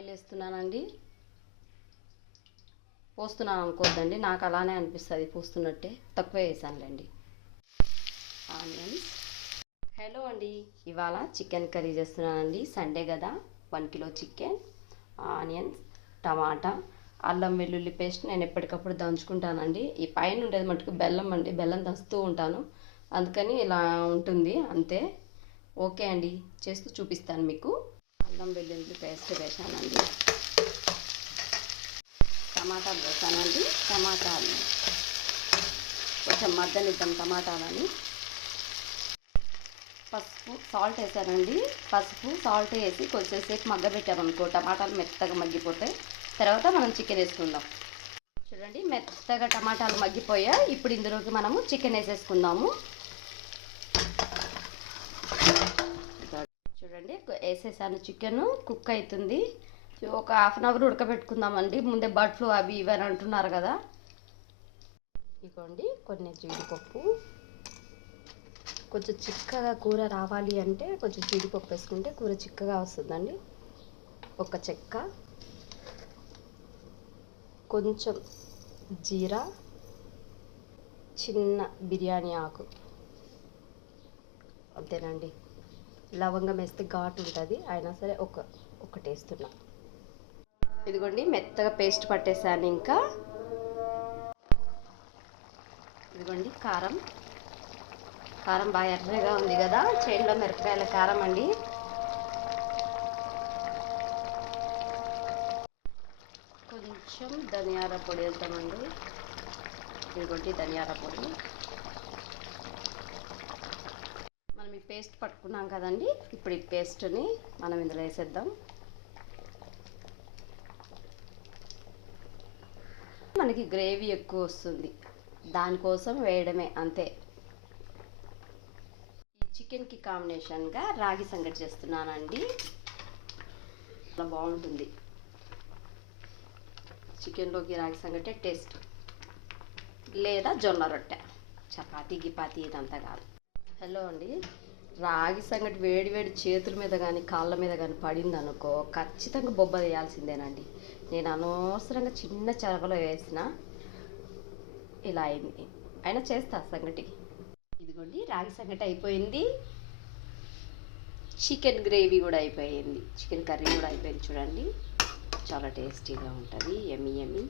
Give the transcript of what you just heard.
Oil వేస్తున్నానండి పోస్తున్నాను అనుకోద్దండి. నాకు అలానే అనిపిస్తుంది పోస్తున్నట్టే. తక్కువ వేసానులేండి ఆనియన్స్. హలో అండి. ఇవాళ చికెన్ కర్రీ చేస్తున్నానండి. సండే కదా. One kilo chicken onions tomato అల్లం వెల్లుల్లి పేస్ట్ నేను ఎప్పటికప్పుడు దంచుకుంటానండి. ఈ పైన ఉండేది మటుకు బెల్లం అండి. బెల్లం దంచుతూ ఉంటాను. అందుకని ఇలా ఉంటుంది. అంతే. ఓకే అండి. చేస్తూ చూపిస్తాను మీకు. అల్లం వెల్లుల్లి పేస్ట్ వేసానండి. టమాటాలు వేసానండి. టమాటాలు. కొంచెం మగ్గనిద్దాం టమాటాలని. పసుపు సాల్ట్ వేసానండి. పసుపు సాల్ట్ వేసి కొంచెంసేపు మగ్గబెట్టామనుకో టమాటాలు మెత్తగా మగ్గిపోతాయి. తర్వాత మనం చికెన్ వేసుకుందాం. చూడండి మెత్తగా టమాటాలు మగ్గిపోయా ఇప్పుడు ఇందులోకి మనము చికెన్ వేసేసుకుందాము చూడండి వేసేసాను చికెన్ కుక్ అవుతుంది. ఒక హాఫ్ అన్ అవర్ ఉడకబెట్టుకుందామండి. ముందే బర్డ్ ఫ్లూ అవి ఇవి అని అంటున్నారు కదా. ఇదిగోండి కొన్ని జీడిపప్పు. కొంచెం చిక్కగా కూర రావాలి అంటే కొంచెం జీడిపప్పు వేసుకుంటే కూర చిక్కగా వస్తుందండి. ఒక చెక్క. కొంచెం జీరా. చిన్న బిర్యానీ ఆకు. అంతేనండి. లవంగం వేస్తే ఘాటు ఉంటుంది. అయినా సరే ఒక ఒకటి వేస్తున్నా. ఇదిగోండి మెత్తగా పేస్ట్ పట్టేసాను ఇంకా. ఇదిగోండి కారం. కారం బాగా ఎర్రగా ఉంది కదా చేనులో మిరపకాయల కారం అండి. కొంచెం ధనియాల పొడి వేద్దామండి. ఇదిగోండి ధనియాల పొడి. మనం ఈ పేస్ట్ పట్టుకున్నాం కదండి. ఇప్పుడు ఈ పేస్ట్ని మనం ఇందులో వేసేద్దాం. మనకి గ్రేవీ ఎక్కువ వస్తుంది. దానికోసం వేయడమే అంతే. ఈ చికెన్కి కాంబినేషన్గా రాగి సంగటి చేస్తున్నానండి. చాలా బాగుంటుంది. చికెన్లోకి రాగి సంగటే టేస్ట్. లేదా జొన్న రొట్టె. చపాతీ గిపాతీ ఇదంతా కాదు. హలో అండి. రాగి సంగటి వేడి వేడి చేతుల మీద కానీ కాళ్ళ మీద కానీ పడింది అనుకో ఖచ్చితంగా బొబ్బ వేయాల్సిందేనండి. నేను అనవసరంగా చిన్న చెరవలో వేసిన ఇలా అయింది. అయినా చేస్తా సంగటి. ఇదిగోండి రాగి సంగటి అయిపోయింది. చికెన్ గ్రేవీ కూడా అయిపోయింది. చికెన్ కర్రీ కూడా అయిపోయింది చూడండి. చాలా టేస్టీగా ఉంటుంది ఎమ్మి ఎమ్మి